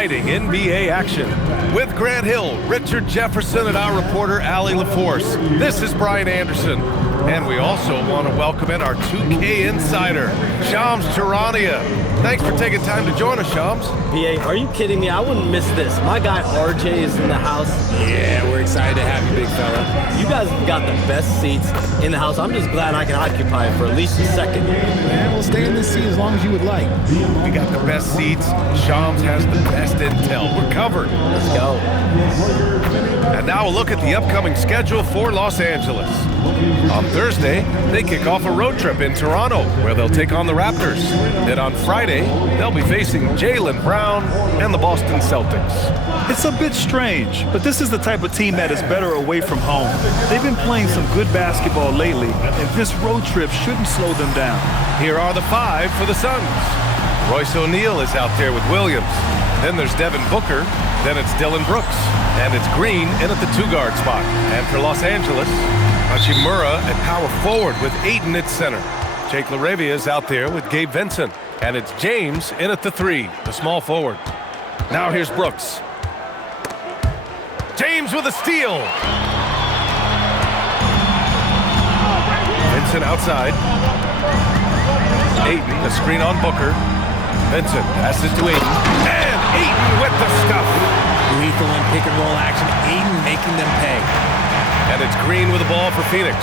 Exciting NBA action with Grant Hill, Richard Jefferson, and our reporter, Allie LaForce. This is Brian Anderson. And we also want to welcome in our 2K insider, Shams Charania. Thanks for taking time to join us, Shams. BA, are you kidding me? I wouldn't miss this. My guy RJ is in the house. Yeah, we're excited to have you, big fella. You guys have got the best seats in the house. I'm just glad I can occupy it for at least a second. Man, we'll stay in this seat as long as you would like. We got the best seats. Shams has the best intel. We're covered. Let's go. And now a look at the upcoming schedule for Los Angeles. On Thursday, they kick off a road trip in Toronto, where they'll take on the Raptors. Then on Friday, they'll be facing Jaylen Brown and the Boston Celtics. It's a bit strange, but this is the type of team that is better away from home. They've been playing some good basketball lately, and this road trip shouldn't slow them down. Here are the five for the Suns. Royce O'Neal is out there with Williams. Then there's Devin Booker. Then it's Dylan Brooks. And it's Green in at the two-guard spot. And for Los Angeles, Hachimura at power forward with Ayton at center. Jake LaRavia is out there with Gabe Vincent. And it's James in at the three, the small forward. Now here's Brooks. James with a steal. Vincent outside. Ayton, the screen on Booker. Vincent passes to Ayton. And Ayton with the stuff. Lethal in pick-and-roll action. Ayton making them pay. And it's Green with the ball for Phoenix.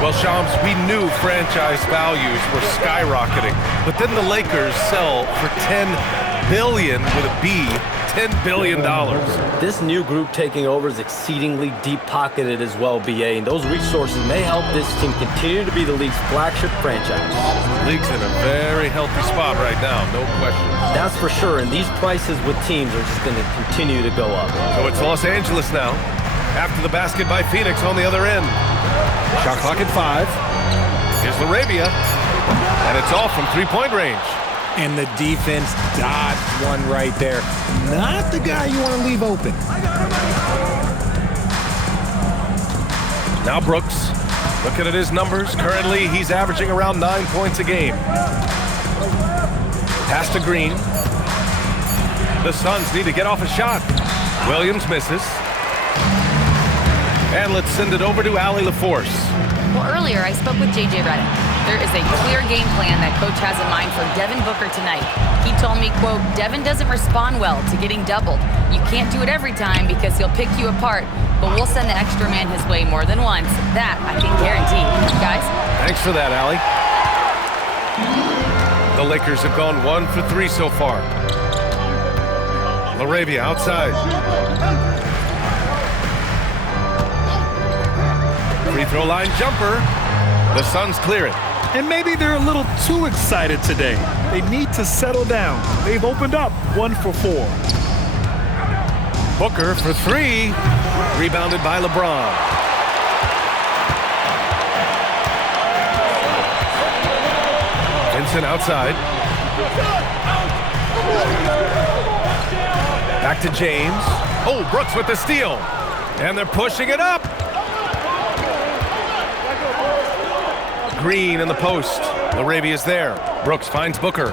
Well, Shams, we knew franchise values were skyrocketing, but then the Lakers sell for $10 billion with a B, $10 billion. This new group taking over is exceedingly deep-pocketed as well, BA, and those resources may help this team continue to be the league's flagship franchise. The league's in a very healthy spot right now, no question. That's for sure, and these prices with teams are just going to continue to go up. So it's Los Angeles now, after the basket by Phoenix on the other end. Shot clock at 5. Here's LaRavia, and it's off from three-point range. And the defense dodged one right there. Not the guy you want to leave open. Now Brooks, looking at his numbers. Currently, he's averaging around 9 points a game. Pass to Green. The Suns need to get off a shot. Williams misses. And let's send it over to Allie LaForce. Well, earlier I spoke with J.J. Redick. There is a clear game plan that coach has in mind for Devin Booker tonight. He told me, quote, Devin doesn't respond well to getting doubled. You can't do it every time because he'll pick you apart, but we'll send the extra man his way more than once. That I can guarantee. Guys? Thanks for that, Allie. The Lakers have gone 1 for 3 so far. LaRavia outside. Free throw line jumper. The Suns clear it. And maybe they're a little too excited today. They need to settle down. They've opened up 1 for 4. Booker for 3. Rebounded by LeBron. Vincent outside. Back to James. Oh, Brooks with the steal. And they're pushing it up. Green in the post. LaRavia's there. Brooks finds Booker.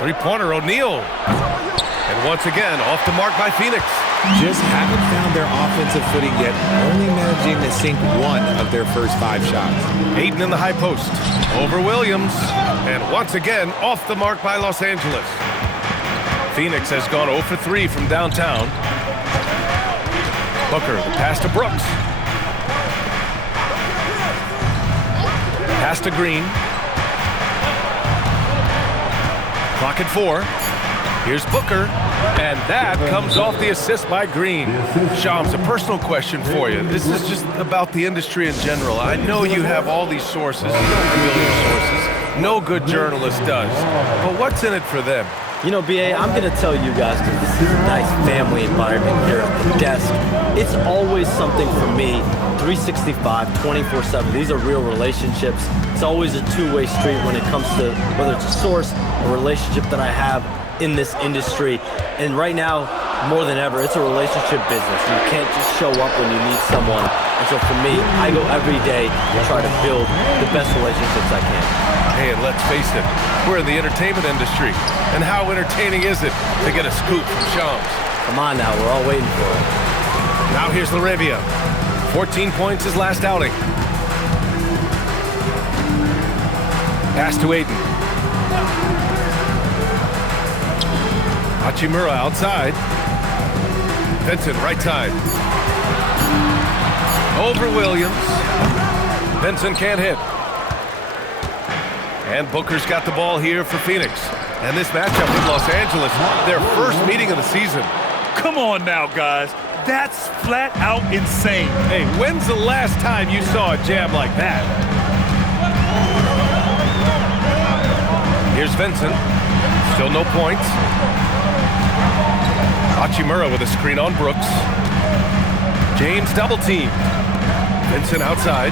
Three-pointer, O'Neal. And once again, off the mark by Phoenix. Just haven't found their offensive footing yet, only managing to sink 1 of their first 5 shots. Ayton in the high post. Over Williams. And once again, off the mark by Los Angeles. Phoenix has gone 0 for 3 from downtown. Booker, the pass to Brooks. Pass to Green. Clock at 4. Here's Booker. And that comes off the assist by Green. Shams, a personal question for you. This is just about the industry in general. I know you have all these sources, familiar sources. No good journalist does. But what's in it for them? You know, BA, I'm going to tell you guys, because this is a nice family environment here at the desk. It's always something for me, 365, 24/7. These are real relationships. It's always a two-way street when it comes to whether it's a source, a relationship that I have in this industry. And right now, more than ever, it's a relationship business. You can't just show up when you need someone. And so for me, I go every day to try to build the best relationships I can. Hey, and let's face it, we're in the entertainment industry. And how entertaining is it to get a scoop from Shams? Come on now, we're all waiting for it. Now here's Laravia. 14 points his last outing. Pass to Aiden. Hachimura outside. Vincent, right side. Over Williams. Vincent can't hit. And Booker's got the ball here for Phoenix. And this matchup with Los Angeles, their first meeting of the season. Come on now, guys. That's flat out insane. Hey, when's the last time you saw a jam like that? Here's Vincent. Still no points. Hachimura with a screen on Brooks. James double teamed. Vincent outside.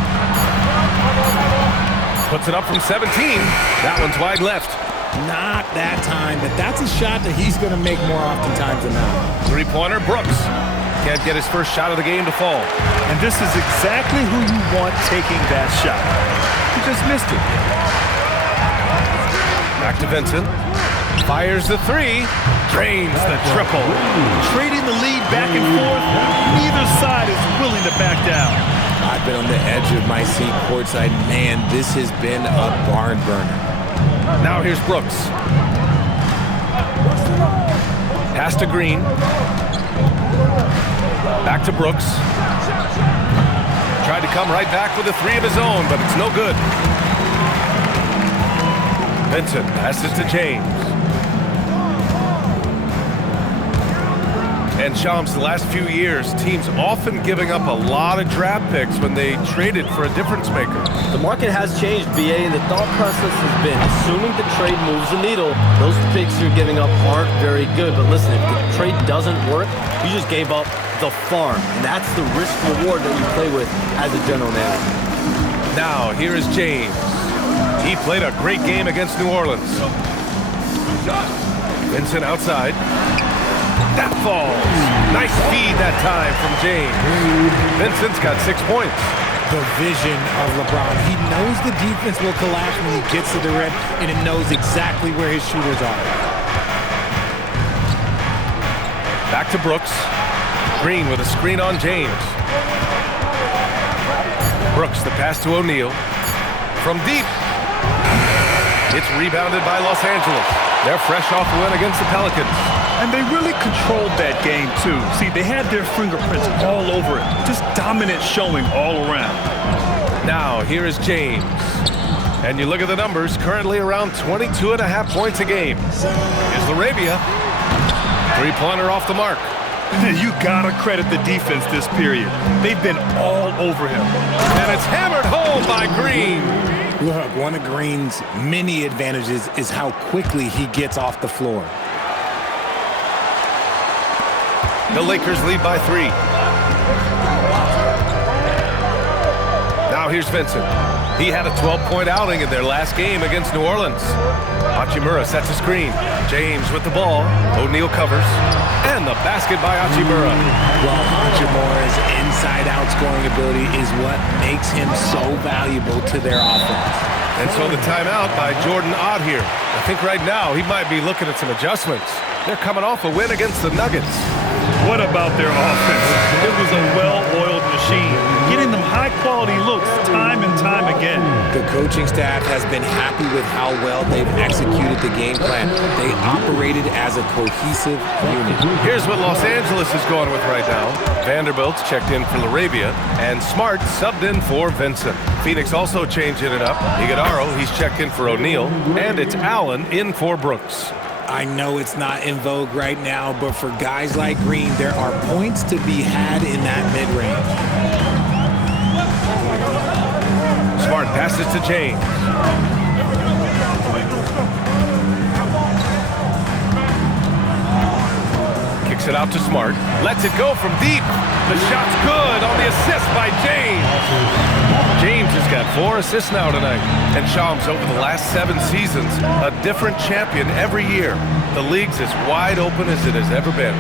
Puts it up from 17. That one's wide left. Not that time, but that's a shot that he's going to make more oftentimes than not. Three-pointer, Brooks. Can't get his first shot of the game to fall. And this is exactly who you want taking that shot. He just missed it. Back to Vincent. Fires the three. Drains the triple. Trading the lead back and forth, neither side is willing to back down. I've been on the edge of my seat courtside. Man, this has been a barn burner. Now here's Brooks. Pass to Green. Back to Brooks. Tried to come right back with a three of his own, but it's no good. Vincent passes to James. And Shams, the last few years, teams often giving up a lot of draft picks when they traded for a difference maker. The market has changed, BA, and the thought process has been, assuming the trade moves the needle, those picks you're giving up aren't very good. But listen, if the trade doesn't work, you just gave up the farm. And that's the risk-reward that you play with as a general manager. Now, here is James. He played a great game against New Orleans. Vincent outside. That falls. Nice feed that time from James. Vincent's got 6 points. The vision of LeBron. He knows the defense will collapse when he gets to the rim, and it knows exactly where his shooters are. Back to Brooks. Green with a screen on James. Brooks, the pass to O'Neal. From deep. It's rebounded by Los Angeles. They're fresh off the win against the Pelicans. And they really controlled that game, too. See, they had their fingerprints all over it. Just dominant showing all around. Now, here is James. And you look at the numbers, currently around 22.5 points a game. Here's Laravia. Three-pointer off the mark. You gotta credit the defense this period. They've been all over him. And it's hammered home by Green. Look, one of Green's many advantages is how quickly he gets off the floor. The Lakers lead by 3. Now here's Vincent. He had a 12-point outing in their last game against New Orleans. Hachimura sets a screen. James with the ball. O'Neal covers. And the basket by Hachimura. Well, Hachimura's inside-out scoring ability is what makes him so valuable to their offense. And so the timeout by Jordan Ott here. I think right now he might be looking at some adjustments. They're coming off a win against the Nuggets. What about their offense? It was a well-oiled machine, getting them high-quality looks time and time again. The coaching staff has been happy with how well they've executed the game plan. They operated as a cohesive unit. Here's what Los Angeles is going with right now. Vanderbilt's checked in for Laravia, and Smart subbed in for Vincent. Phoenix also changing it up. Iguodaro, he's checked in for O'Neal, and it's Allen in for Brooks. I know it's not in vogue right now, but for guys like Green, there are points to be had in that mid-range. Smart passes to James. Kicks it out to Smart. Lets it go from deep. The shot's good on the assist by James. James has got 4 assists now tonight. And Shams, over the last 7 seasons, a different champion every year. The league's as wide open as it has ever been.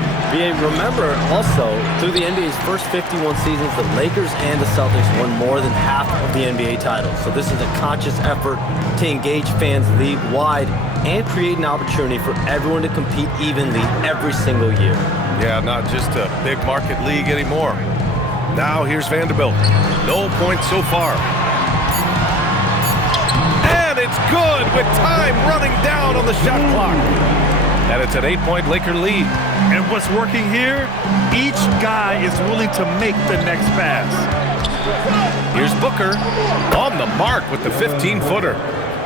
Remember also, through the NBA's first 51 seasons, the Lakers and the Celtics won more than half of the NBA titles. So this is a conscious effort to engage fans league-wide and create an opportunity for everyone to compete evenly every single year. Yeah, not just a big market league anymore. Now here's Vanderbilt. No points so far. And it's good with time running down on the shot clock. And it's an 8-point Laker lead. And what's working here? Each guy is willing to make the next pass. Here's Booker on the mark with the 15-footer.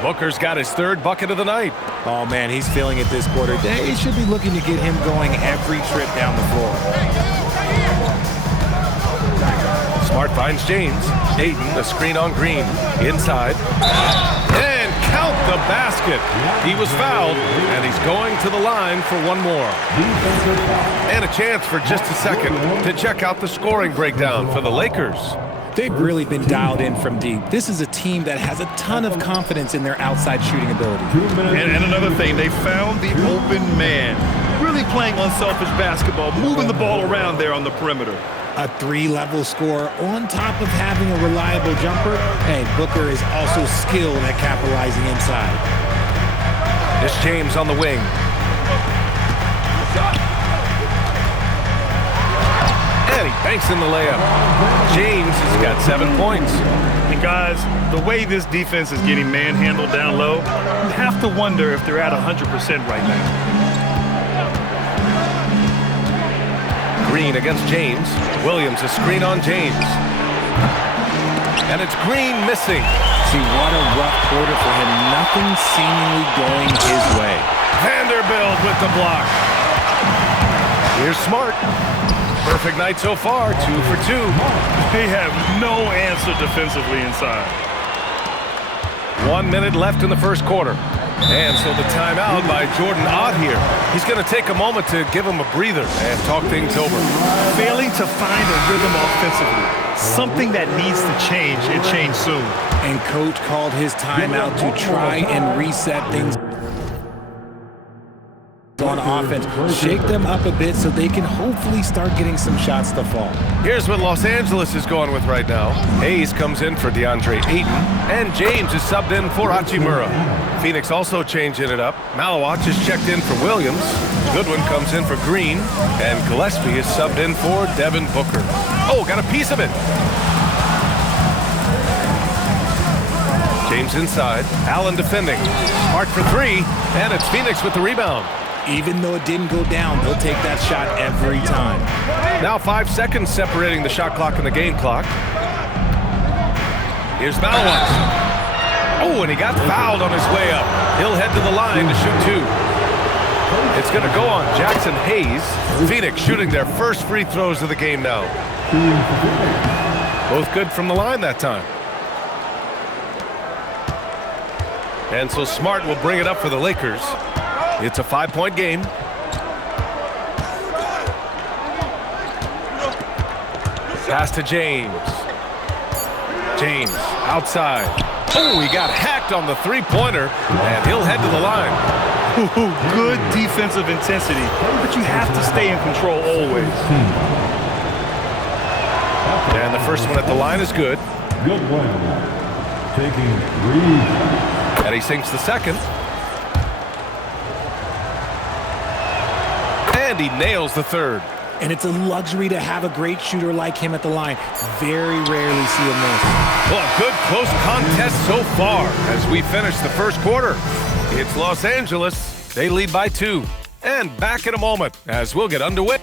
Booker's got his 3rd bucket of the night. Oh, man, he's feeling it this quarter. They should be looking to get him going every trip down the floor. Smart finds James. Ayton, the screen on Green. Inside. And count the basket. He was fouled, and he's going to the line for one more. And a chance for just a second to check out the scoring breakdown for the Lakers. They've really been dialed in from deep. This is a team that has a ton of confidence in their outside shooting ability. And another thing, they found the open man. Really playing unselfish basketball, moving the ball around there on the perimeter. A 3-level score on top of having a reliable jumper. Hey, Booker is also skilled at capitalizing inside. This James on the wing. And he banks in the layup. James has got 7 points. And guys, the way this defense is getting manhandled down low, you have to wonder if they're at 100% right now. Green against James. Williams, a screen on James. And it's Green missing. See, what a rough quarter for him. Nothing seemingly going his way. Vanderbilt with the block. Here's Smart. Perfect night so far, 2 for 2. They have no answer defensively inside. 1 minute left in the first quarter. And so the timeout by Jordan Ott here. He's going to take a moment to give him a breather and talk things over. Failing to find a rhythm offensively. Something that needs to change and change soon. And coach called his timeout to try and reset things on offense. Shake them up a bit so they can hopefully start getting some shots to fall. Here's what Los Angeles is going with right now. Hayes comes in for DeAndre Ayton, and James is subbed in for Hachimura. Phoenix also changing it up. Malawach is checked in for Williams. Goodwin comes in for Green, and Gillespie is subbed in for Devin Booker. Oh, got a piece of it. James inside. Allen defending. Smart for 3, and it's Phoenix with the rebound. Even though it didn't go down, they'll take that shot every time. Now 5 seconds separating the shot clock and the game clock. Here's Malawach. Oh, and he got fouled on his way up. He'll head to the line to shoot 2. It's going to go on Jackson Hayes. Phoenix shooting their first free throws of the game now. Both good from the line that time. And so Smart will bring it up for the Lakers. It's a 5-point game. Pass to James. James outside. Oh, he got hacked on the 3-pointer, and he'll head to the line. Good defensive intensity, but you have to stay in control always. And the first one at the line is good. Good one. Taking 3. And he sinks the second. And he nails the third. And it's a luxury to have a great shooter like him at the line. Very rarely see him miss. Well, a good close contest so far as we finish the first quarter. It's Los Angeles. They lead by 2. And back in a moment as we'll get underway.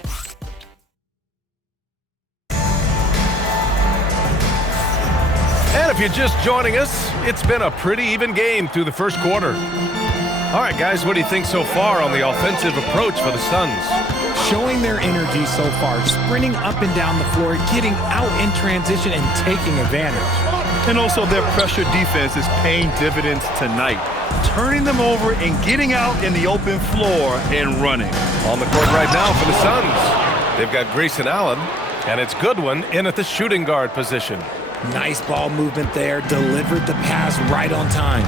And if you're just joining us, it's been a pretty even game through the first quarter. All right, guys, what do you think so far on the offensive approach for the Suns? Showing their energy so far, sprinting up and down the floor, getting out in transition and taking advantage. And also their pressure defense is paying dividends tonight. Turning them over and getting out in the open floor and running. On the court right now for the Suns, they've got Grayson Allen, and it's Goodwin in at the shooting guard position. Nice ball movement there. Delivered the pass right on time.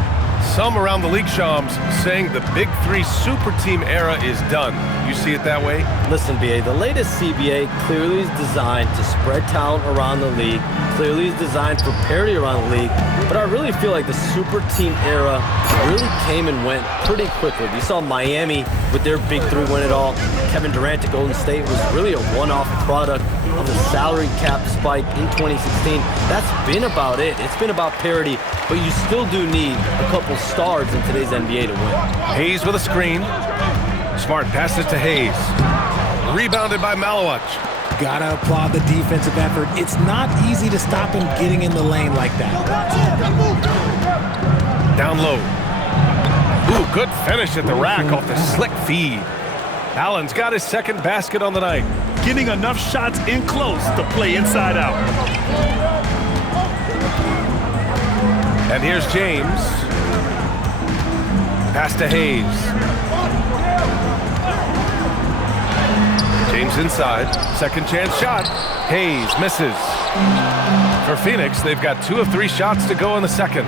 Some around the league, Shams, saying the Big Three super team era is done. You see it that way? Listen, BA, the latest CBA clearly is designed to spread talent around the league, clearly is designed for parity around the league, but I really feel like the super team era really came and went pretty quickly. You saw Miami with their Big Three win it all. Kevin Durant to Golden State was really a one-off product of the salary cap spike in 2016. That's been about it. It's been about parity, but you still do need a couple stars in today's NBA to win. Hayes with a screen. Smart passes to Hayes. Rebounded by Malowich. Gotta applaud the defensive effort. It's not easy to stop him getting in the lane like that. Down low. Ooh, good finish at the rack off the slick feed. Allen's got his second basket on the night. Getting enough shots in close to play inside out. And here's James. Pass to Hayes. James inside. Second chance shot. Hayes misses. For Phoenix, they've got 2 of 3 shots to go in the second.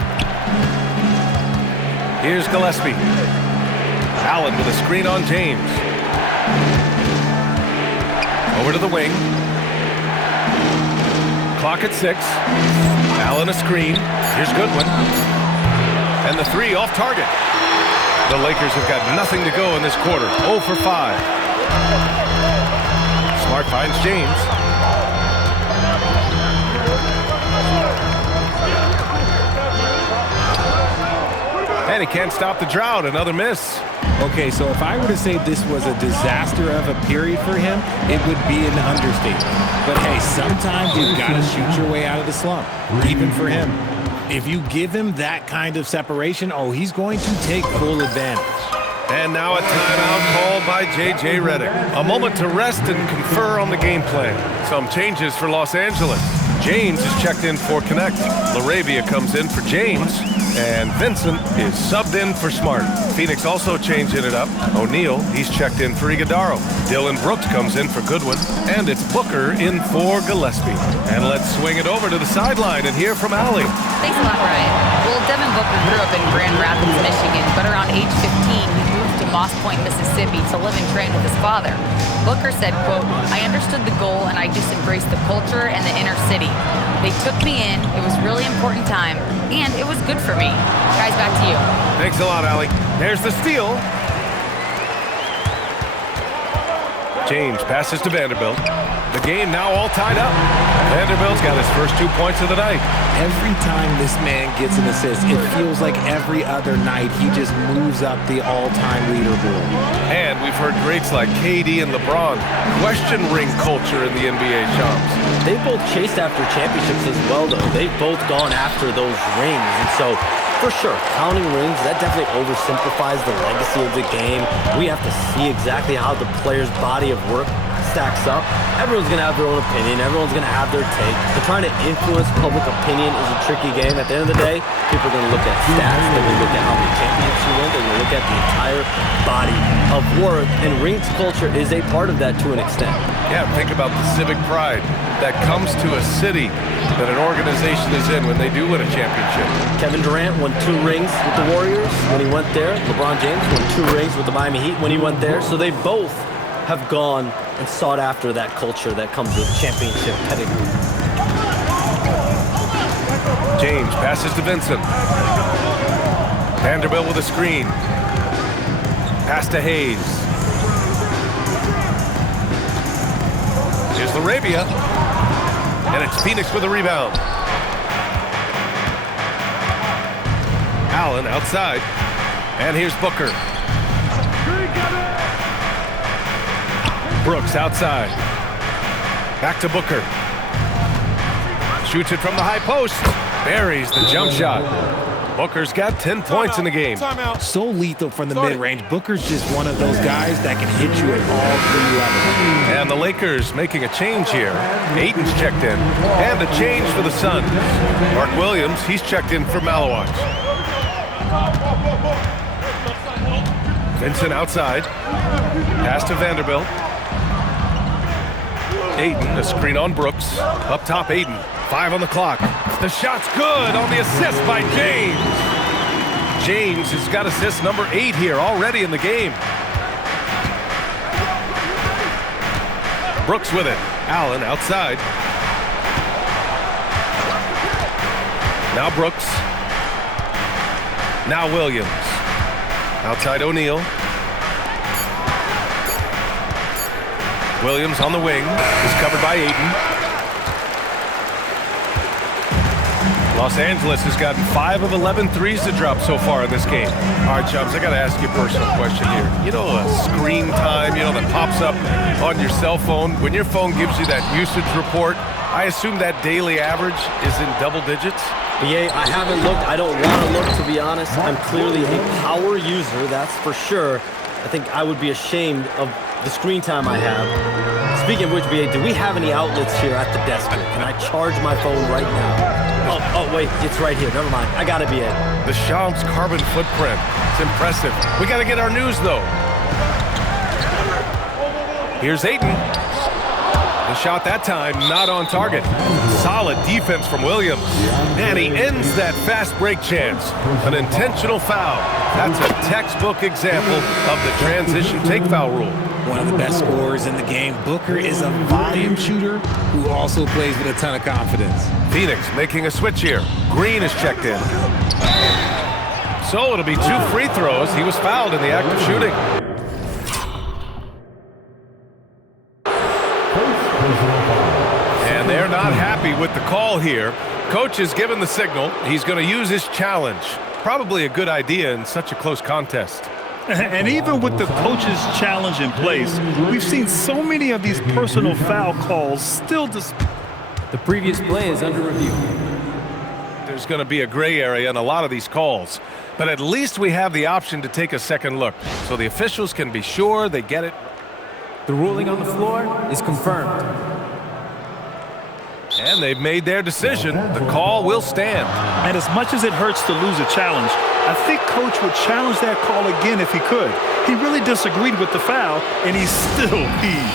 Here's Gillespie. Allen with a screen on James. Over to the wing. Clock at 6. Allen a screen. Here's Goodwin. And the 3 off target. The Lakers have got nothing to go in this quarter. 0 for 5. Smart finds James. And he can't stop the drought. Another miss. Okay, so if I were to say this was a disaster of a period for him, it would be an understatement. But hey, sometimes you've got to shoot your way out of the slump, even for him. If you give him that kind of separation, oh, he's going to take full advantage. And now a timeout called by J.J. Redick. A moment to rest and confer on the game plan. Some changes for Los Angeles. James is checked in for Connect. LaRavia comes in for James. And Vincent is subbed in for Smart. Phoenix also changing it up. O'Neal, he's checked in for Iguodaro. Dylan Brooks comes in for Goodwin. And it's Booker in for Gillespie. And let's swing it over to the sideline and hear from Allie. Thanks a lot, Ryan. Well, Devin Booker grew up in Grand Rapids, Michigan, but around age 15, he moved to Moss Point, Mississippi to live and train with his father. Booker said, quote, "I understood the goal and I just embraced the culture and the inner city. They took me in, it was a really important time, and it was good for me." Guys, back to you. Thanks a lot, Allie. There's the steal. James passes to Vanderbilt. The game now all tied up. Vanderbilt's got his first 2 points of the night. Every time this man gets an assist, it feels like every other night he just moves up the all-time leaderboard. And we've heard greats like KD and LeBron question ring culture in the NBA, Shams. They both chased after championships as well, though. They've both gone after those rings. And so, for sure, counting rings, that definitely oversimplifies the legacy of the game. We have to see exactly how the player's body of work stacks up. Everyone's going to have their own opinion. Everyone's going to have their take. But trying to influence public opinion is a tricky game. At the end of the day, people are going to look at stats. They're going to look at how many championships you win. They're going to look at the entire body of work. And rings culture is a part of that to an extent. Yeah, think about the civic pride that comes to a city that an organization is in when they do win a championship. Kevin Durant won 2 rings with the Warriors when he went there. LeBron James won 2 rings with the Miami Heat when he went there. So they both have gone and sought after that culture that comes with championship pedigree. James passes to Vincent. Vanderbilt with a screen. Pass to Hayes. Here's LaRavia. And it's Phoenix with a rebound. Allen outside. And here's Booker. Brooks outside. Back to Booker. Shoots it from the high post. Buries the jump shot. Booker's got 10 points in the game. So lethal from the mid-range. Booker's just one of those guys that can hit you at all 3 levels. And the Lakers making a change here. Ayton's checked in. And a change for the Suns. Mark Williams, he's checked in for Malowich. Vincent outside. Pass to Vanderbilt. Ayton, a screen on Brooks. Up top, Ayton. 5 on the clock. The shot's good on the assist by James. James has got assist number 8 here already in the game. Brooks with it. Allen outside. Now Brooks. Now Williams. Outside O'Neal. Williams on the wing. Is covered by Ayton. Los Angeles has gotten 5 of 11 threes to drop so far in this game. All right, Chubbs, I got to ask you a personal question here. You know, screen time, that pops up on your cell phone. When your phone gives you that usage report, I assume that daily average is in double digits? Yeah, I haven't looked. I don't want to look, to be honest. I'm clearly a power user, that's for sure. I think I would be ashamed of the screen time I have. Speaking of which, BA, do we have any outlets here at the desk here? Can I charge my phone right now? Oh, wait, it's right here. Never mind. I got to be it. The Shams carbon footprint. It's impressive. We got to get our news, though. Here's Ayton. The shot that time, not on target. Solid defense from Williams. And he ends that fast break chance. An intentional foul. That's a textbook example of the transition take foul rule. One of the best scorers in the game. Booker is a volume shooter who also plays with a ton of confidence. Phoenix making a switch here. Green is checked in. So it'll be 2 free throws. He was fouled in the act of shooting. And they're not happy with the call here. Coach has given the signal. He's going to use his challenge. Probably a good idea in such a close contest. And even with the coach's challenge in place, we've seen so many of these personal foul calls still. The previous play is under review. There's going to be a gray area in a lot of these calls, but at least we have the option to take a second look, so the officials can be sure they get it. The ruling on the floor is confirmed. And they've made their decision. The call will stand. And as much as it hurts to lose a challenge, I think Coach would challenge that call again if he could. He really disagreed with the foul, and he still peed.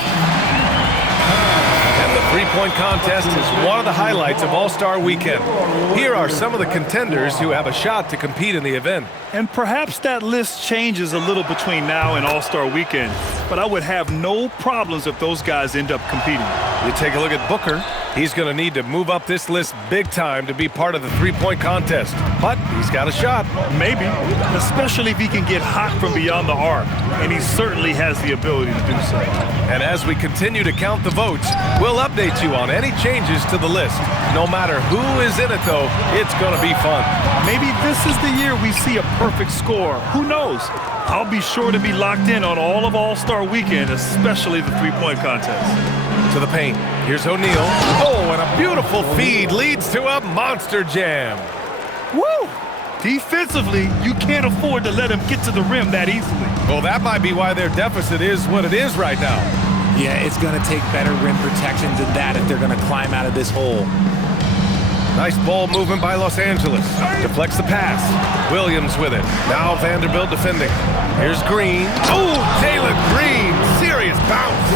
And the three-point contest is one of the highlights of All-Star Weekend. Here are some of the contenders who have a shot to compete in the event. And perhaps that list changes a little between now and All-Star Weekend, but I would have no problems if those guys end up competing. You take a look at Booker. He's going to need to move up this list big time to be part of the three-point contest. But he's got a shot. Maybe, especially if he can get hot from beyond the arc, and he certainly has the ability to do so. And as we continue to count the votes, we'll update you on any changes to the list. No matter who is in it, though, it's going to be fun. Maybe this is the year we see a perfect score. Who knows? I'll be sure to be locked in on all of All-Star Weekend, especially the three-point contest. To the paint. Here's O'Neal. Oh, and a beautiful feed leads to a monster jam. Woo! Defensively, you can't afford to let him get to the rim that easily. Well, that might be why their deficit is what it is right now. Yeah, it's going to take better rim protection than that if they're going to climb out of this hole. Nice ball movement by Los Angeles. Deflects the pass. Williams with it. Now Vanderbilt defending. Here's Green. Oh, Jalen Green. Serious bounce.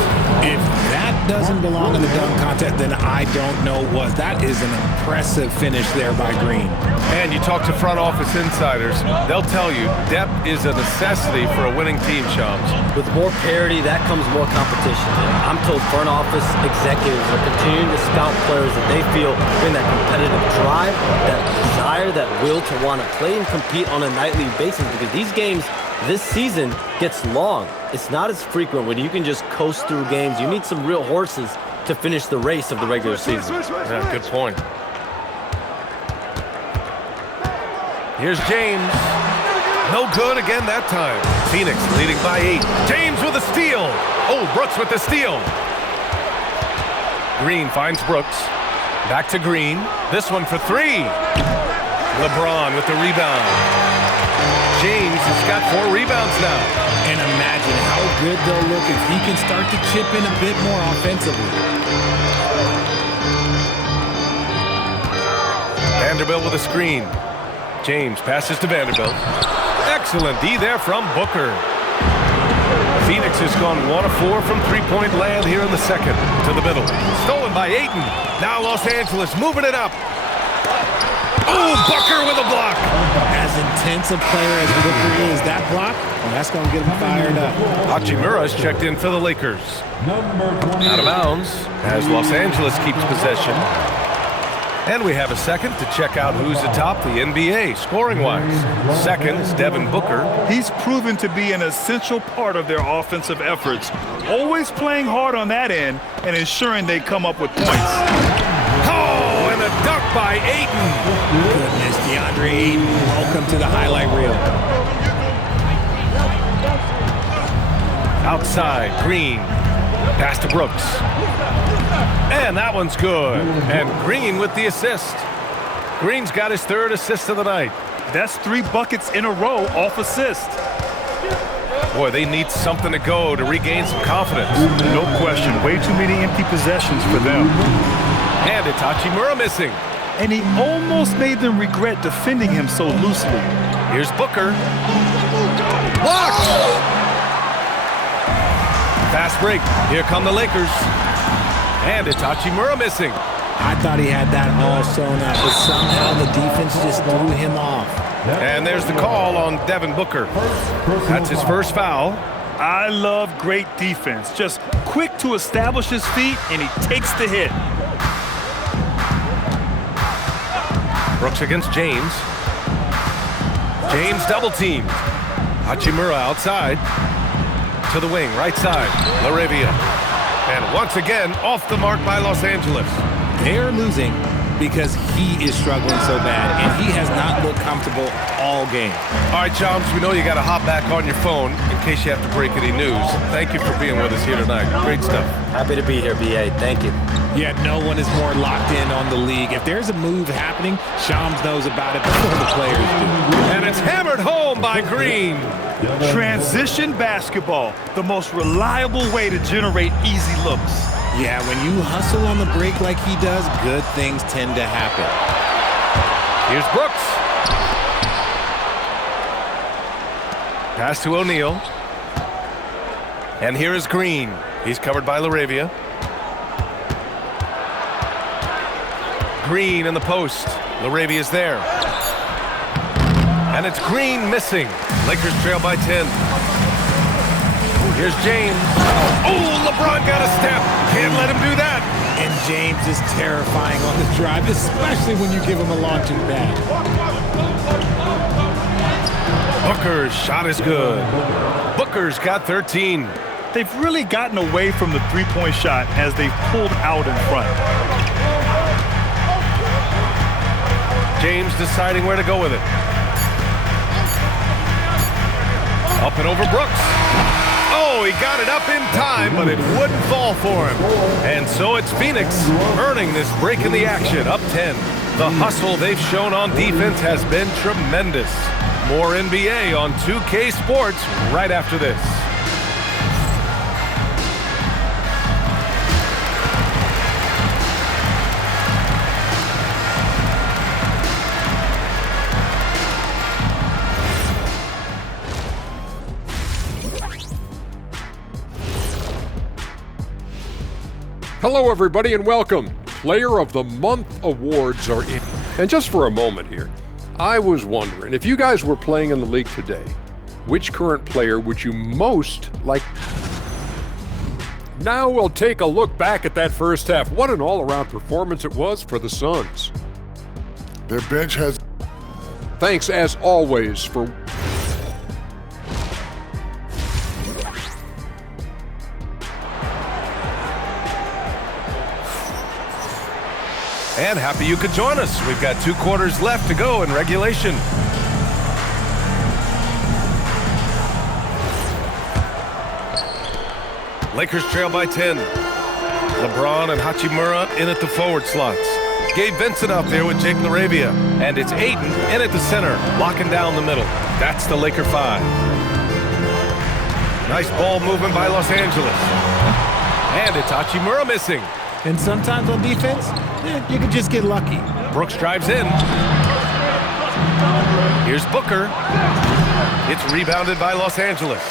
If that doesn't belong in the dunk contest, then I don't know what. That is an impressive finish there by Green. And you talk to front office insiders, they'll tell you depth is a necessity for a winning team, Shams. With more parity, that comes more competition. And I'm told front office executives are continuing to scout players that they feel bring that competitive drive, that desire, that will to want to play and compete on a nightly basis, because these games this season gets long. It's not as frequent when you can just coast through games. You need some real horses to finish the race of the regular season. Yeah, good point. Here's James. No good again that time. Phoenix leading by 8. James with a steal. Oh, Brooks with the steal. Green finds Brooks. Back to Green. This one for 3. LeBron with the rebound. James has got 4 rebounds now. And imagine how good they'll look if he can start to chip in a bit more offensively. Vanderbilt with a screen. James passes to Vanderbilt. Excellent D there from Booker. Phoenix has gone 1 of 4 from three-point land here in the second. To the middle. Stolen by Ayton. Now Los Angeles moving it up. Oh, Booker with a block. As intense a player as Booker is, that block, well, that's going to get him fired up. Hachimura's checked in for the Lakers. Number 20. Out of bounds as Los Angeles keeps possession. And we have a second to check out who's atop the NBA scoring-wise. Second is Devin Booker. He's proven to be an essential part of their offensive efforts, always playing hard on that end and ensuring they come up with points. Oh, and a dunk by Ayton. Goodness, DeAndre Ayton, welcome to the highlight reel. Outside, Green. Pass to Brooks. And that one's good. And Green with the assist. Green's got his third assist of the night. That's 3 buckets in a row off assist. Boy, they need something to go to regain some confidence. No question. Way too many empty possessions for them. And it's Hachimura missing. And he almost made them regret defending him so loosely. Here's Booker. Blocked! Fast break. Here come the Lakers. And it's Hachimura missing. I thought he had that all sewn up, but somehow the defense just threw him off. And there's the call on Devin Booker. That's his first foul. I love great defense. Just quick to establish his feet, and he takes the hit. Brooks against James. James double teamed. Hachimura outside. To the wing, right side. LaRavia. And once again, off the mark by Los Angeles. They're losing because he is struggling so bad, and he has not looked comfortable all game. All right, Chums, we know you got to hop back on your phone in case you have to break any news. Thank you for being with us here tonight. Great stuff. Happy to be here, BA. Thank you. Yet no one is more locked in on the league. If there's a move happening, Shams knows about it before the players do. And it's hammered home by Green. Transition basketball, the most reliable way to generate easy looks. Yeah, when you hustle on the break like he does, good things tend to happen. Here's Brooks. Pass to O'Neal. And here is Green. He's covered by LaRavia. Green in the post. LaRavia's there. And it's Green missing. Lakers trail by 10. Here's James. Oh, LeBron got a step. Can't let him do that. And James is terrifying on the drive, especially when you give him a launching pad. Booker's shot is good. Booker's got 13. They've really gotten away from the three-point shot as they've pulled out in front. James deciding where to go with it. Up and over Brooks. Oh, he got it up in time, but it wouldn't fall for him. And so it's Phoenix earning this break in the action, up 10. The hustle they've shown on defense has been tremendous. More NBA on 2K Sports right after this. Hello, everybody, and welcome. Player of the Month awards are in. And just for a moment here, I was wondering, if you guys were playing in the league today, which current player would you most like? Now we'll take a look back at that first half. What an all-around performance it was for the Suns. Their bench has... Thanks, as always, for... And happy you could join us. We've got 2 quarters left to go in regulation. Lakers trail by 10. LeBron and Hachimura in at the forward slots. Gabe Vincent out there with Jake LaRavia. And it's Ayton in at the center, locking down the middle. That's the Laker 5. Nice ball movement by Los Angeles. And it's Hachimura missing. And sometimes on defense, you can just get lucky. Brooks drives in. Here's Booker. It's rebounded by Los Angeles.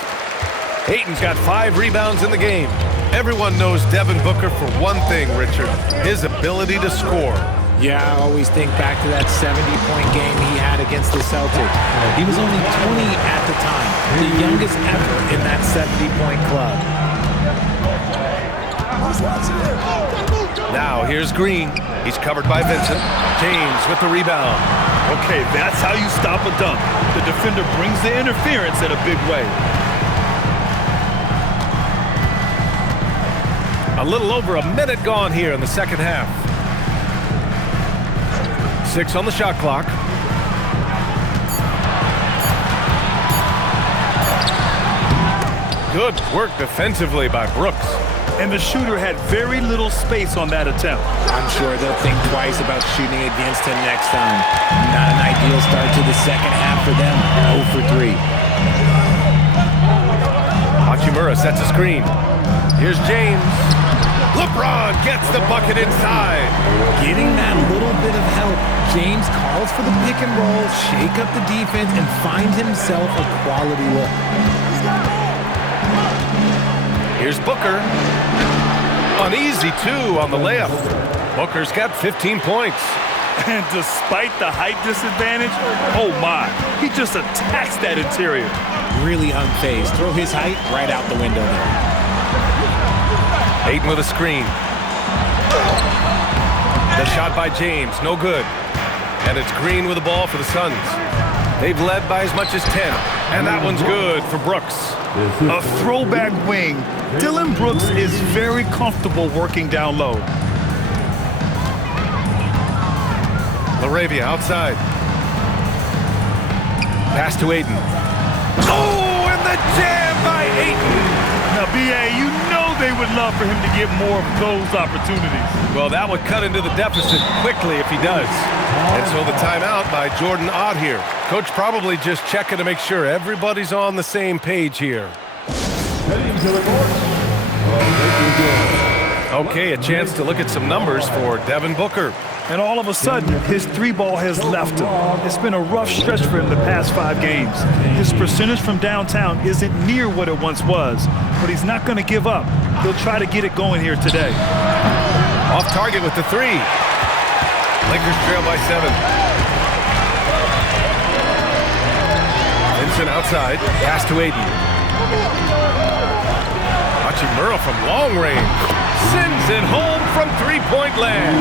Ayton's got 5 rebounds in the game. Everyone knows Devin Booker for one thing, Richard, his ability to score. Yeah, I always think back to that 70-point game he had against the Celtics. He was only 20 at the time, the youngest ever in that 70-point club. Now here's Green. He's covered by Vincent. James with the rebound. Okay, that's how you stop a dunk. The defender brings the interference in a big way. A little over a minute gone here in the second half. 6 on the shot clock. Good work defensively by Brooks. And the shooter had very little space on that attempt. I'm sure they'll think twice about shooting against him next time. Not an ideal start to the second half for them. 0 for 3. Hachimura sets a screen. Here's James. LeBron gets the bucket inside. Getting that little bit of help, James calls for the pick and roll, shake up the defense, and find himself a quality look. Here's Booker. Uneasy, too, on the layup. Booker's got 15 points. And despite the height disadvantage, oh my, he just attacks that interior. Really unfazed. Throw his height right out the window there. Ayton with a screen. The shot by James, no good. And it's Green with the ball for the Suns. They've led by as much as 10. And that one's good for Brooks. A throwback wing. Dillon Brooks is very comfortable working down low. LaRavia outside. Pass to Ayton. Oh, and the jam by Ayton. Now, B.A., you know they would love for him to get more of those opportunities. Well, that would cut into the deficit quickly if he does. And so the timeout by Jordan Ott here. Coach probably just checking to make sure everybody's on the same page here. Okay, a chance to look at some numbers for Devin Booker. And all of a sudden, his three ball has left him. It's been a rough stretch for him the past 5 games. His percentage from downtown isn't near what it once was, but he's not going to give up. He'll try to get it going here today. Off target with the 3. Lakers trail by 7. Vincent outside, pass to Ayton. Hachimura from long range. Sends it home from three-point land.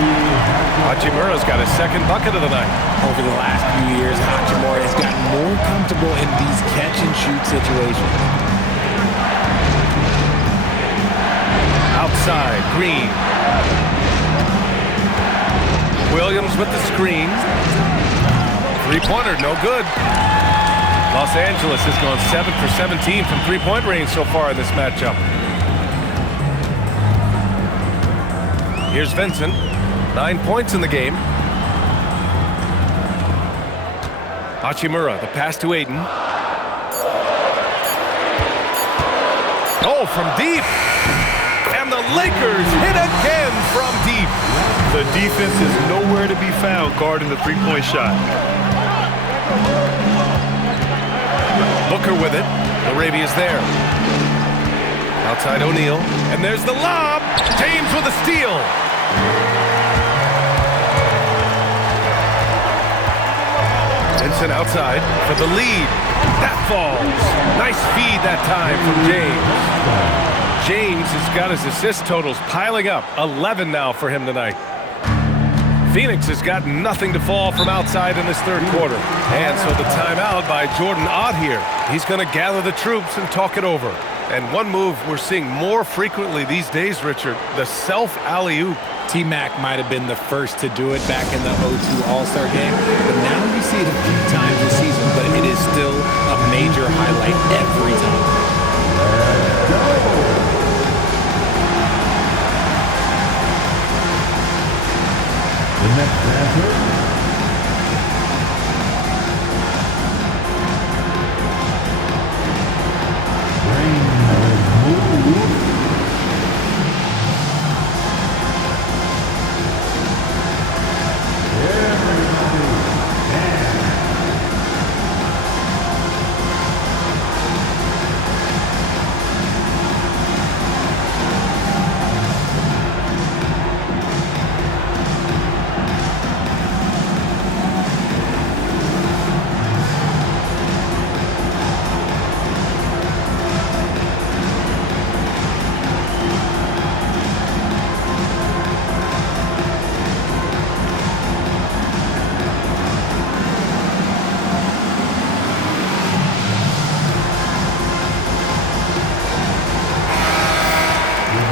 Hachimura's got his second bucket of the night. Over the last few years, Hachimura has gotten more comfortable in these catch-and-shoot situations. Outside, Green. Williams with the screen. Three-pointer, no good. Los Angeles has gone 7 for 17 from three-point range so far in this matchup. Here's Vincent, 9 points in the game. Hachimura, the pass to Ayton. Oh, from deep. And the Lakers hit again from deep. The defense is nowhere to be found guarding the three-point shot. Booker with it. LaRavia's there. Outside O'Neal. And there's the lob. James with a steal. Vincent outside for the lead. That falls. Nice feed that time from James. James has got his assist totals piling up. 11 now for him tonight. Phoenix has got nothing to fall from outside in this third quarter. And so the timeout by Jordan Ott here. He's going to gather the troops and talk it over. And one move we're seeing more frequently these days, Richard, the self-alley-oop. T-Mac might have been the first to do it back in the 0-2 All-Star game, but now you see it a few times this season, but it is still a major highlight every time. The next transfer.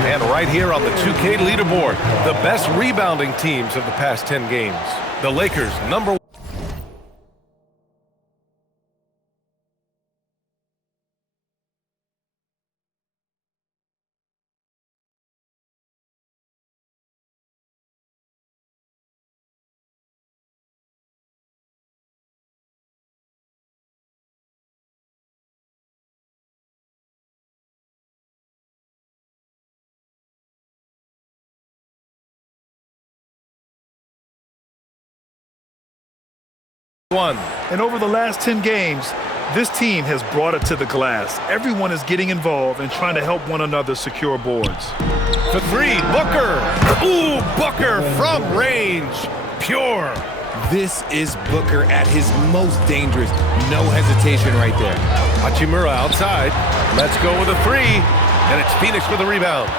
And right here on the 2K leaderboard, the best rebounding teams of the past 10 games. The Lakers, number 1. And over the last 10 games, this team has brought it to the glass. Everyone is getting involved and trying to help one another secure boards. For three, Booker. Ooh, Booker from range. Pure. This is Booker at his most dangerous. No hesitation right there. Hachimura outside. Let's go with a three. And it's Phoenix with a rebound.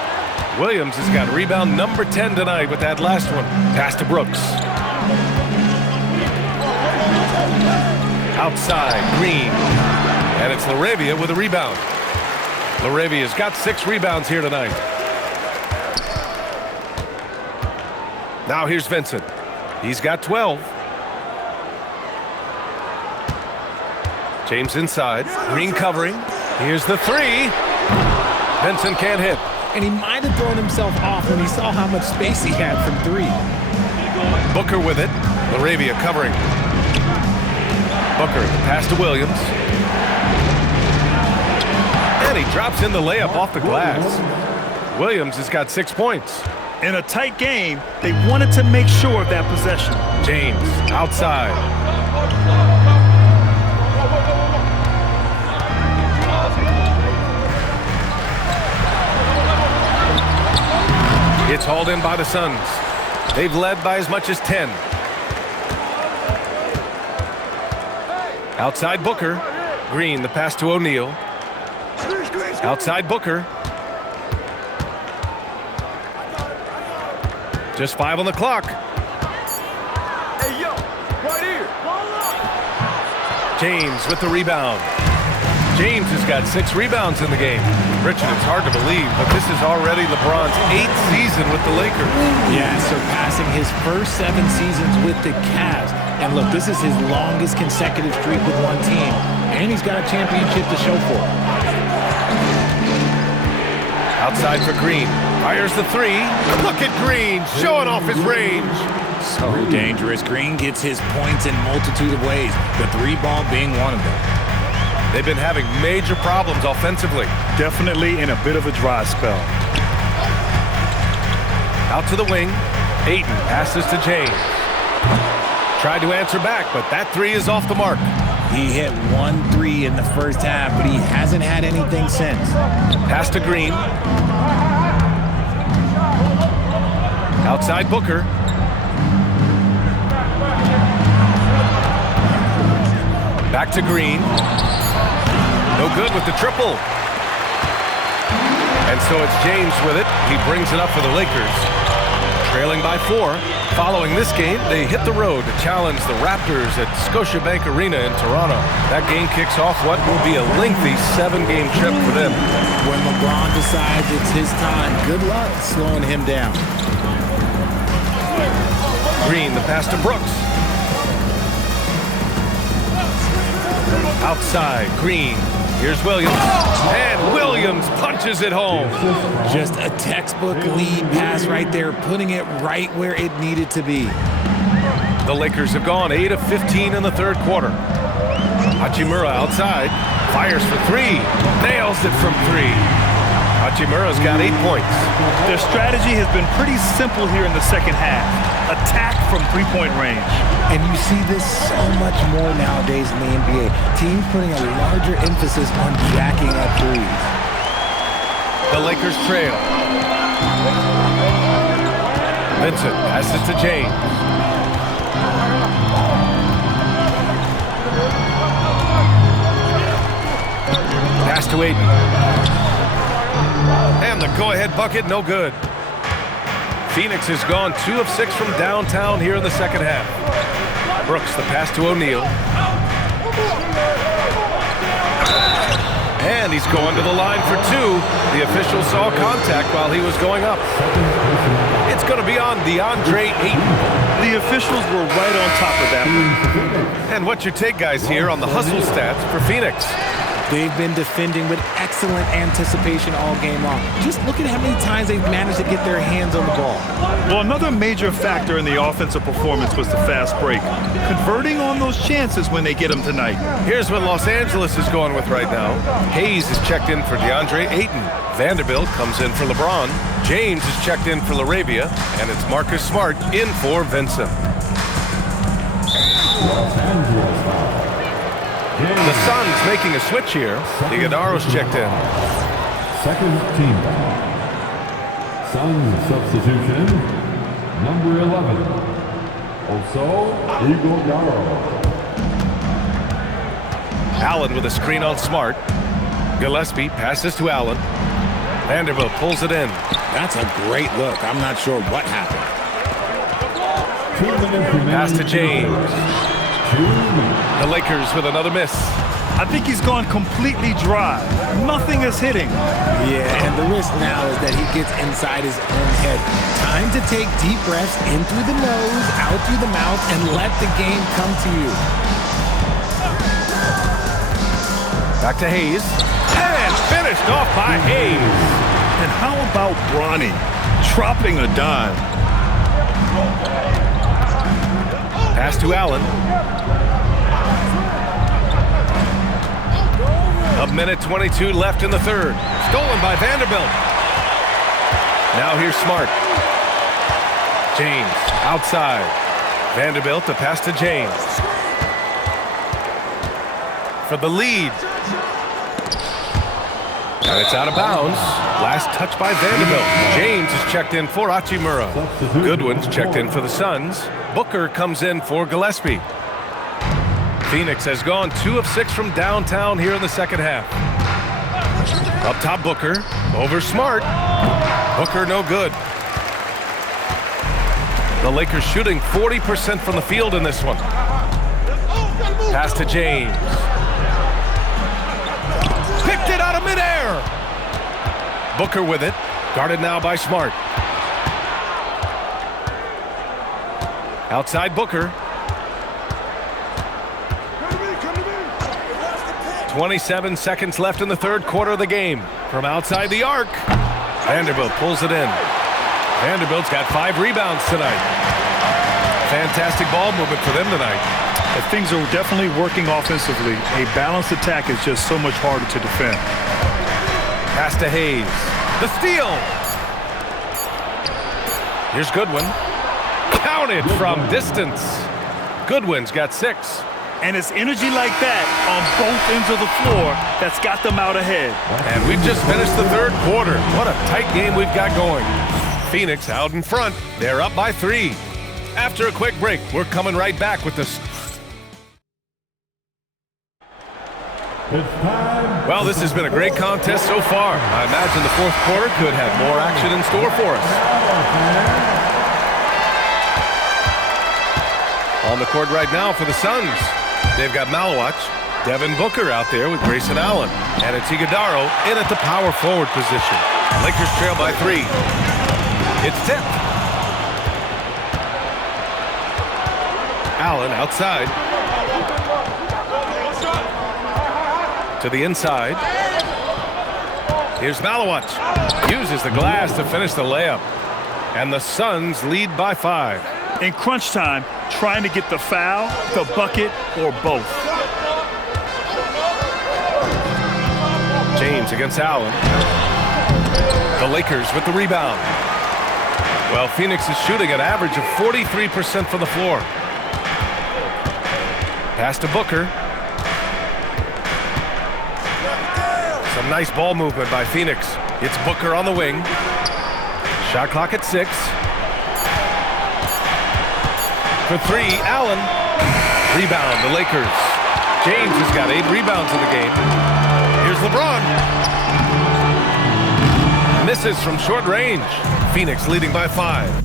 Williams has got rebound number 10 tonight with that last one. Pass to Brooks. Outside, Green. And it's LaRavia with a rebound. LaRavia's got 6 rebounds here tonight. Now here's Vincent. He's got 12. James inside. Green covering. Here's the three. Vincent can't hit. And he might have thrown himself off when he saw how much space he had from 3. Booker with it. LaRavia covering. Booker, pass to Williams. And he drops in the layup off the glass. Williams has got 6 points. In a tight game, they wanted to make sure of that possession. James, outside. It's hauled in by the Suns. They've led by as much as 10. Outside Booker. Green, the pass to O'Neal. Outside Booker. Just 5 on the clock. Hey, yo, right here. James with the rebound. James has got 6 rebounds in the game. Richard, it's hard to believe, but this is already LeBron's 8th season with the Lakers. Yeah, surpassing his first 7 seasons with the Cavs. And look, this is his longest consecutive streak with one team. And he's got a championship to show for it. Outside for Green. Fires the three. Look at Green showing off his range. So dangerous. Green gets his points in multitude of ways. The 3 ball being one of them. They've been having major problems offensively. Definitely in a bit of a dry spell. Out to the wing. Ayton passes to James. Tried to answer back, but that 3 is off the mark. He hit 1 3 in the first half, but he hasn't had anything since. Pass to Green. Outside Booker. Back to Green. No good with the triple. And so it's James with it. He brings it up for the Lakers. Trailing by 4. Following this game, they hit the road to challenge the Raptors at Scotiabank Arena in Toronto. That game kicks off what will be a lengthy 7-game trip for them. When LeBron decides it's his time, good luck slowing him down. Green, the pass to Brooks. Outside, Green. Here's Williams. And Williams punches it home. Just a textbook lead pass right there, putting it right where it needed to be. The Lakers have gone 8 of 15 in the third quarter. Hachimura outside. Fires for 3. Nails it from 3. Hachimura's got 8 points. Their strategy has been pretty simple here in the second half. Attack from 3-point range. And you see this so much more nowadays in the NBA. Teams putting a larger emphasis on jacking up threes. The Lakers trail. Vincent passes to James. Pass to Ayton. And the go-ahead bucket, no good. Phoenix has gone 2 of 6 from downtown here in the second half. Brooks, the pass to O'Neal. And he's going to the line for two. The official saw contact while he was going up. It's going to be on DeAndre Ayton. The officials were right on top of that one. And what's your take, guys, here on the hustle stats for Phoenix? They've been defending with excellent anticipation all game long. Just look at how many times they've managed to get their hands on the ball. Well, another major factor in the offensive performance was the fast break. Converting on those chances when they get them tonight. Here's what Los Angeles is going with right now. Hayes is checked in for DeAndre Ayton. Vanderbilt comes in for LeBron. James is checked in for LaRavia. And it's Marcus Smart in for Vincent. Los Angeles foul. The Suns making a switch here. Iguodaro's checked in. Second team foul. Suns substitution, number 11. Also, Iguodaro. Allen with a screen on Smart. Gillespie passes to Allen. Vanderbilt pulls it in. That's a great look. I'm not sure what happened. 2 minutes remaining. Pass to James. 2 minutes. The Lakers with another miss. I think he's gone completely dry. Nothing is hitting. Yeah, and the risk now is that he gets inside his own head. Time to take deep breaths in through the nose, out through the mouth, and let the game come to you. Back to Hayes. And finished off by Hayes. And how about Bronny dropping a dime? Pass to Allen. A minute 22 left in the third. Stolen by Vanderbilt. Now here's Smart. James outside. Vanderbilt to pass to James. For the lead. And it's out of bounds. Last touch by Vanderbilt. James is checked in for Hachimura. Goodwin's checked in for the Suns. Booker comes in for Gillespie. Phoenix has gone 2 of 6 from downtown here in the second half. Up top, Booker. Over Smart. Booker no good. The Lakers shooting 40% from the field in this one. Pass to James. Picked it out of midair. Booker with it. Guarded now by Smart. Outside Booker. 27 seconds left in the third quarter of the game. From outside the arc, Vanderbilt pulls it in. Vanderbilt's got 5 rebounds tonight. Fantastic ball movement for them tonight. But things are definitely working offensively. A balanced attack is just so much harder to defend. Pass to Hayes. The steal. Here's Goodwin. Counted from distance. Goodwin's got 6. And it's energy like that on both ends of the floor that's got them out ahead. And we've just finished the third quarter. What a tight game we've got going. Phoenix out in front. They're up by 3. After a quick break, we're coming right back with this. Well, this has been a great contest so far. I imagine the fourth quarter could have more action in store for us. On the court right now for the Suns. They've got Malawach, Devin Booker out there with Grayson Allen. And it's Iguodaro in at the power forward position. Lakers trail by 3. It's tipped. Allen outside. To the inside. Here's Malawach. Uses the glass to finish the layup. And the Suns lead by 5. In crunch time, trying to get the foul, the bucket, or both. James against Allen. The Lakers with the rebound. Well, Phoenix is shooting an average of 43% from the floor. Pass to Booker. Some nice ball movement by Phoenix. It's Booker on the wing. Shot clock at 6. For 3, Allen. Rebound, the Lakers. James has got 8 rebounds in the game. Here's LeBron. Misses from short range. Phoenix leading by 5.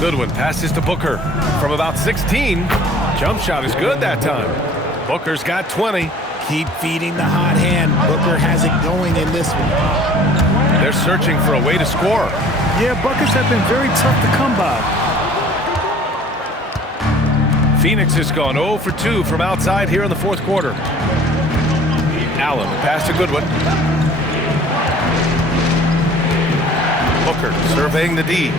Goodwin passes to Booker from about 16. Jump shot is good that time. Booker's got 20. Keep feeding the hot hand. Booker has it going in this one. They're searching for a way to score. Yeah, buckets have been very tough to come by. Phoenix has gone 0 for 2 from outside here in the fourth quarter. Allen, pass to Goodwin. Booker surveying the D.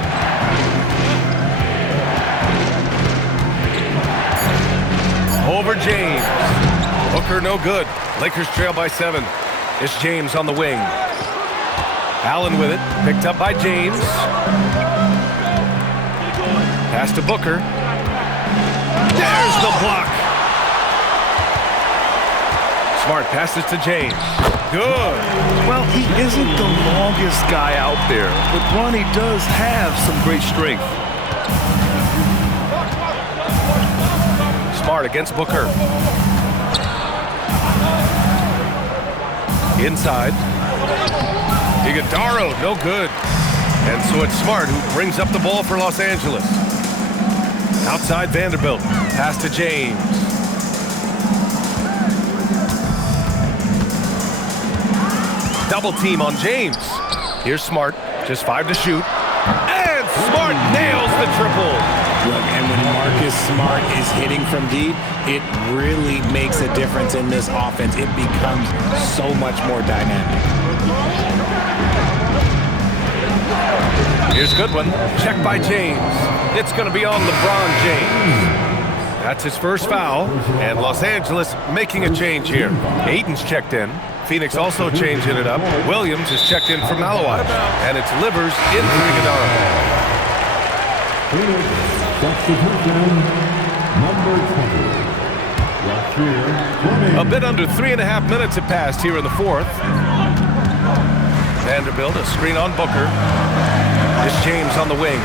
Over James. Booker no good. Lakers trail by 7. It's James on the wing. Allen with it. Picked up by James. Pass to Booker. There's the block. Smart passes to James. Good. Well, he isn't the longest guy out there, but Bronny does have some great strength. Smart against Booker. Inside. Iguodaro, no good. And so it's Smart who brings up the ball for Los Angeles. Outside Vanderbilt. Pass to James. Double team on James. Here's Smart. Just 5 to shoot. And Smart nails the triple. Look, and when Marcus Smart is hitting from deep, it really makes a difference in this offense. It becomes so much more dynamic. Here's Goodwin. Check by James. It's going to be on LeBron James. That's his first foul. And Los Angeles making a change here. Aiton's checked in. Phoenix also changing it up. Williams is checked in for Malawaj. And it's Livers in for Iguodaro. Substitution number 20. A bit under 3.5 minutes have passed here in the fourth. Vanderbilt, a screen on Booker. It's James on the wing.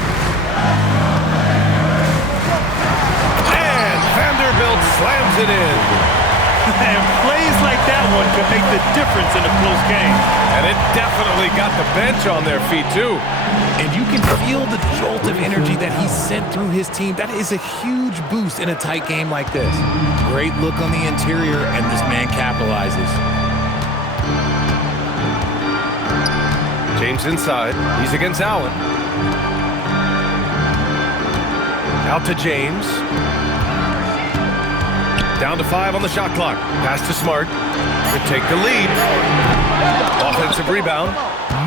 And Vanderbilt slams it in. And plays like that one could make the difference in a close game. And it definitely got the bench on their feet, too. And you can feel the jolt of energy that he sent through his team. That is a huge boost in a tight game like this. Great look on the interior, and this man capitalizes. James inside. He's against Allen. Out to James. Down to 5 on the shot clock. Pass to Smart. To take the lead. Offensive rebound.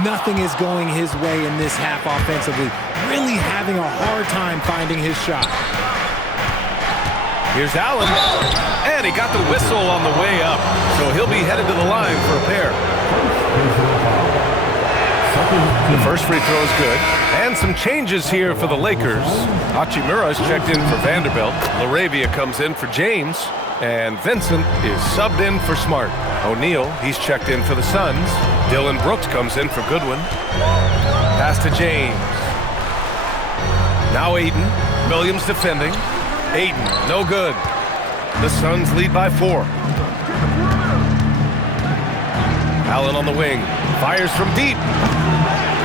Nothing is going his way in this half offensively. Really having a hard time finding his shot. Here's Allen. And he got the whistle on the way up. So he'll be headed to the line for a pair. The first free throw is good. And some changes here for the Lakers. Hachimura's checked in for Vanderbilt. LaRavia comes in for James. And Vincent is subbed in for Smart. O'Neal, he's checked in for the Suns. Dillon Brooks comes in for Goodwin. Pass to James. Now Ayton. Williams defending. Ayton, no good. The Suns lead by 4. Allen on the wing. Fires from deep.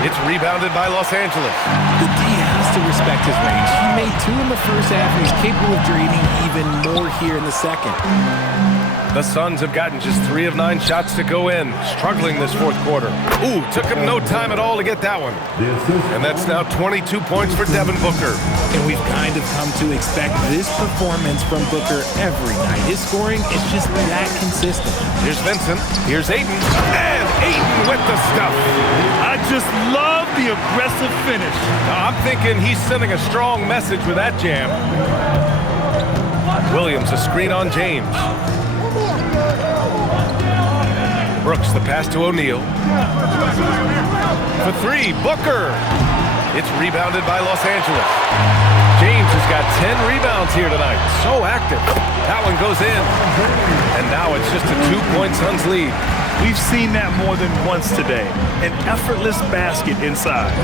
It's rebounded by Los Angeles. The D has to respect his range. He made 2 in the first half, and he's capable of draining even more here in the second. The Suns have gotten just 3 of 9 shots to go in, struggling this fourth quarter. Ooh, took him no time at all to get that one. And that's now 22 points for Devin Booker. And we've kind of come to expect this performance from Booker every night. His scoring is just that consistent. Here's Vincent. Here's Ayton. And Ayton with the stuff. I just love the aggressive finish. I'm thinking he's sending a strong message with that jam. Williams, a screen on James. Brooks, the pass to O'Neal. For 3, Booker. It's rebounded by Los Angeles. James has got 10 rebounds here tonight. So active. That one goes in. And now it's just a 2-point Suns lead. We've seen that more than once today. An effortless basket inside.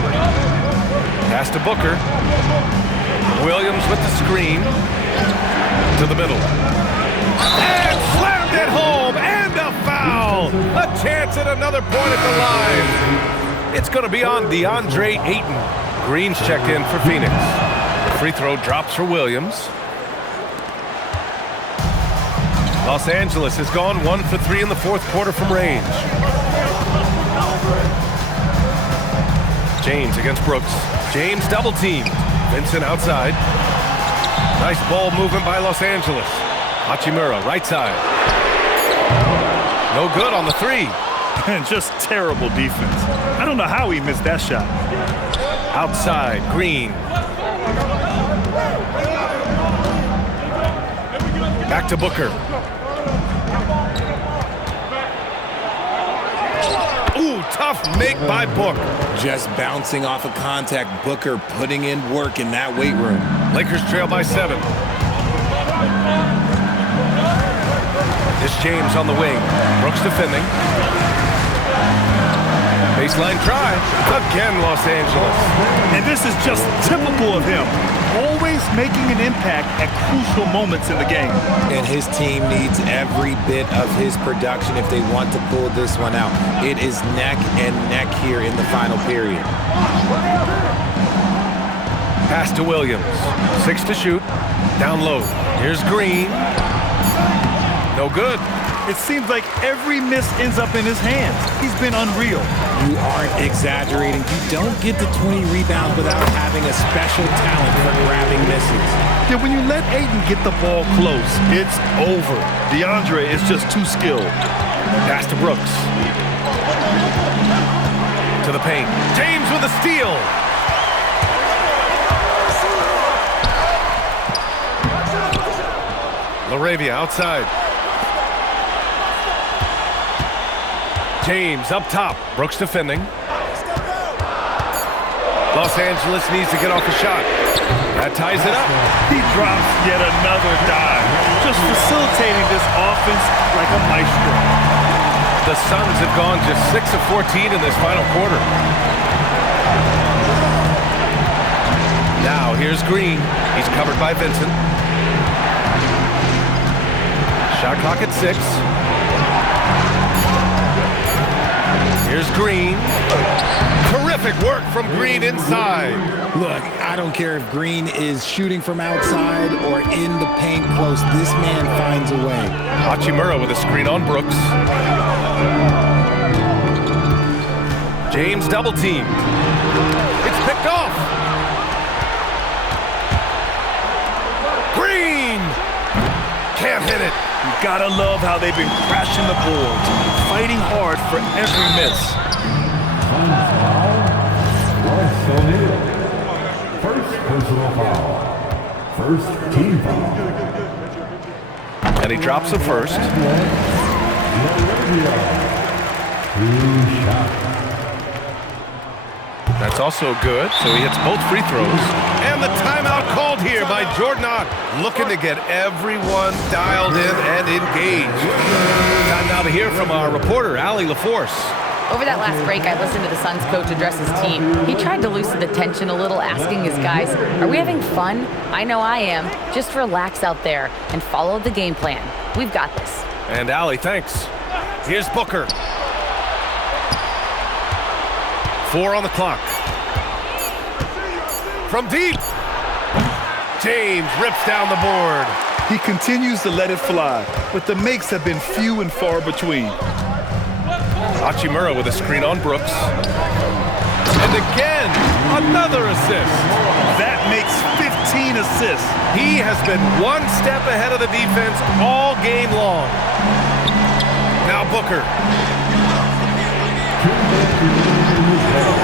Pass to Booker. Williams with the screen. To the middle. And slammed it home. And a foul. A chance at another point at the line. It's going to be on DeAndre Ayton. Green's checked in for Phoenix. Free throw drops for Williams. Los Angeles has gone 1 for 3 in the fourth quarter from range. James against Brooks. James double teamed. Vincent outside. Nice ball movement by Los Angeles. Hachimura right side. No good on the three. And just terrible defense. I don't know how he missed that shot. Outside, Green. Back to Booker. Ooh, tough make by Book. Just bouncing off of contact. Booker putting in work in that weight room. Lakers trail by 7. This James on the wing. Brooks defending. Baseline try. Again, Los Angeles. And this is just typical of him. Always making an impact at crucial moments in the game. And his team needs every bit of his production if they want to pull this one out. It is neck and neck here in the final period. Pass to Williams. 6 to shoot. Down low. Here's Green. No good. It seems like every miss ends up in his hands. He's been unreal. You aren't exaggerating. You don't get to 20 rebounds without having a special talent for grabbing misses. Yeah, when you let Ayton get the ball close, it's over. DeAndre is just too skilled. Pass to Brooks. To the paint. James with a steal. LaRavia outside. James up top. Brooks defending. Los Angeles needs to get off a shot. That ties it up. He drops yet another dive. Just facilitating this offense like a maestro. The Suns have gone just 6 of 14 in this final quarter. Now here's Green. He's covered by Vincent. Shot clock at 6. Here's Green. Terrific work from Green inside. Look, I don't care if Green is shooting from outside or in the paint close. This man finds a way. Hachimura with a screen on Brooks. James double teamed. It's picked off. Green! Can't hit it. You gotta love how they've been crashing the boards, fighting hard for every miss. Royce O'Neal. First personal foul. First team foul. And he drops the first. That's also good, so he hits both free throws. And the timeout called here by Jordan Ott, looking to get everyone dialed in and engaged. Time now to hear from our reporter, Allie LaForce. Over that last break, I listened to the Suns coach address his team. He tried to loosen the tension a little, asking his guys, are we having fun? I know I am. Just relax out there and follow the game plan. We've got this. And Allie, thanks. Here's Booker. 4 on the clock. From deep. James rips down the board. He continues to let it fly, but the makes have been few and far between. Hachimura with a screen on Brooks. And again, another assist. That makes 15 assists. He has been one step ahead of the defense all game long. Now Booker.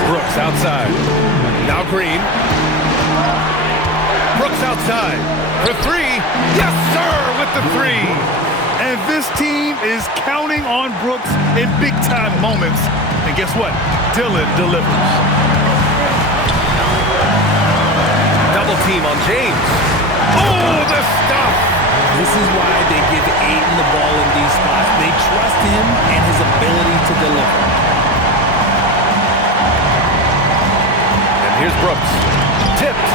Brooks outside. Now Green. Brooks outside. For 3. Yes, sir, with the 3. And this team is counting on Brooks in big-time moments. And guess what? Dillon delivers. Double team on James. Oh, the stuff! This is why they give Ayton the ball in these spots. They trust him and his ability to deliver. And here's Brooks. Tipped.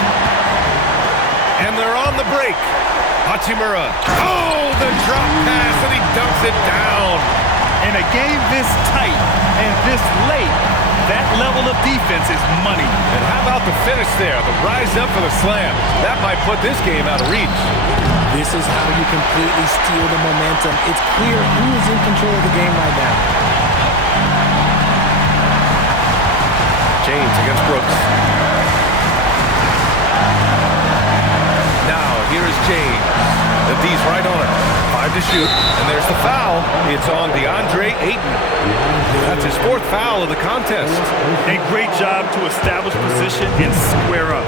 And they're on the break. Hachimura. Oh, the drop pass, and he dunks it down. In a game this tight and this late, That level of defense is money. And how about the finish there? The rise up for the slam. That might put this game out of reach. This is how you completely steal the momentum. It's clear who is in control of the game right now. James against Brooks. Now, here is James. The D's right on it. 5 to shoot. And there's the foul. It's on DeAndre Ayton. That's his 4th foul of the contest. A great job to establish position and square up.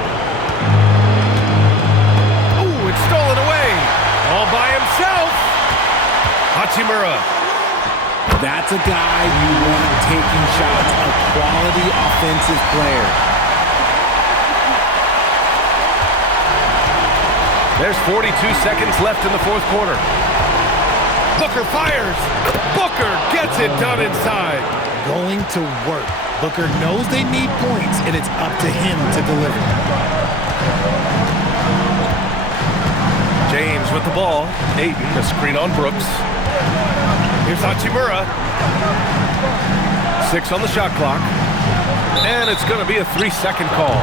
Ooh, it's stolen away. All by himself. Hachimura. That's a guy you want taking shots, a quality offensive player. There's 42 seconds left in the 4th quarter. Booker fires. Booker gets it done inside. Going to work. Booker knows they need points, and it's up to him to deliver. James with the ball. Ayton, a screen on Brooks. Here's Hachimura. 6 on the shot clock. And it's going to be a 3-second call.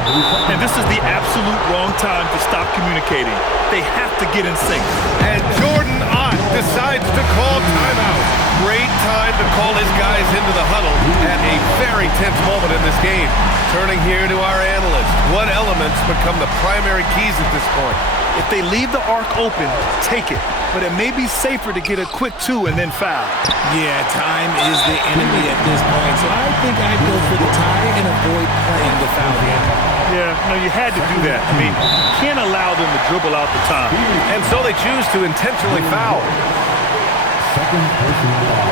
And this is the absolute wrong time to stop communicating. They have to get in sync. And Jordan Ott decides to call timeout. Great time to call his guys into the huddle at a very tense moment in this game. Turning here to our analyst. What elements become the primary keys at this point? If they leave the arc open, take it. But it may be safer to get a quick 2 and then foul. Yeah, time is the enemy at this point, so I think I'd go for the tie and avoid playing the foul game. Yeah, no, you had to do that. I mean, you can't allow them to dribble out the time. And so they choose to intentionally foul. Second personal foul.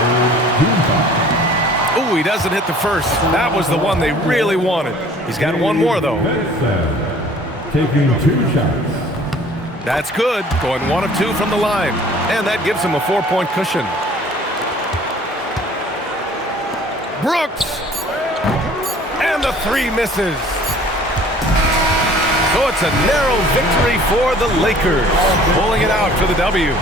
Third team foul. Ooh, he doesn't hit the first. That was the one they really wanted. He's got one more, though. Taking 2 shots. That's good. Going 1 of 2 from the line. And that gives him a 4-point cushion. Brooks! And the 3 misses. So it's a narrow victory for the Lakers. Pulling it out for the W.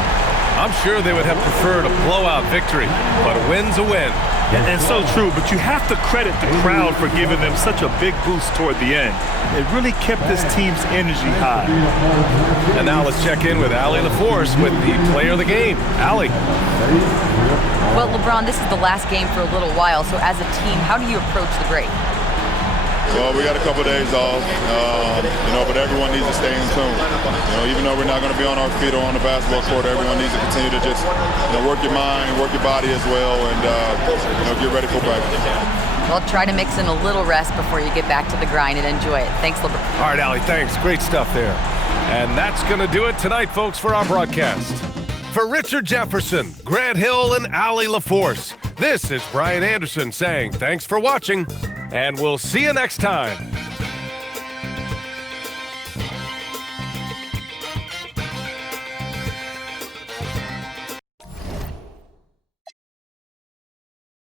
I'm sure they would have preferred a blowout victory, but a win's a win. And so true, but you have to credit the crowd for giving them such a big boost toward the end. It really kept this team's energy high. And now let's check in with Allie LaForce with the player of the game. Allie. Well, LeBron, this is the last game for a little while, so as a team, how do you approach the break? Well, we got a couple days off, but everyone needs to stay in tune. Even though we're not going to be on our feet or on the basketball court, everyone needs to continue to just, work your mind, work your body as well, and, get ready for practice. Well, try to mix in a little rest before you get back to the grind and enjoy it. Thanks, LeBron. All right, Allie, thanks. Great stuff there. And that's going to do it tonight, folks, for our broadcast. For Richard Jefferson, Grant Hill, and Allie LaForce, this is Brian Anderson saying thanks for watching, and we'll see you next time.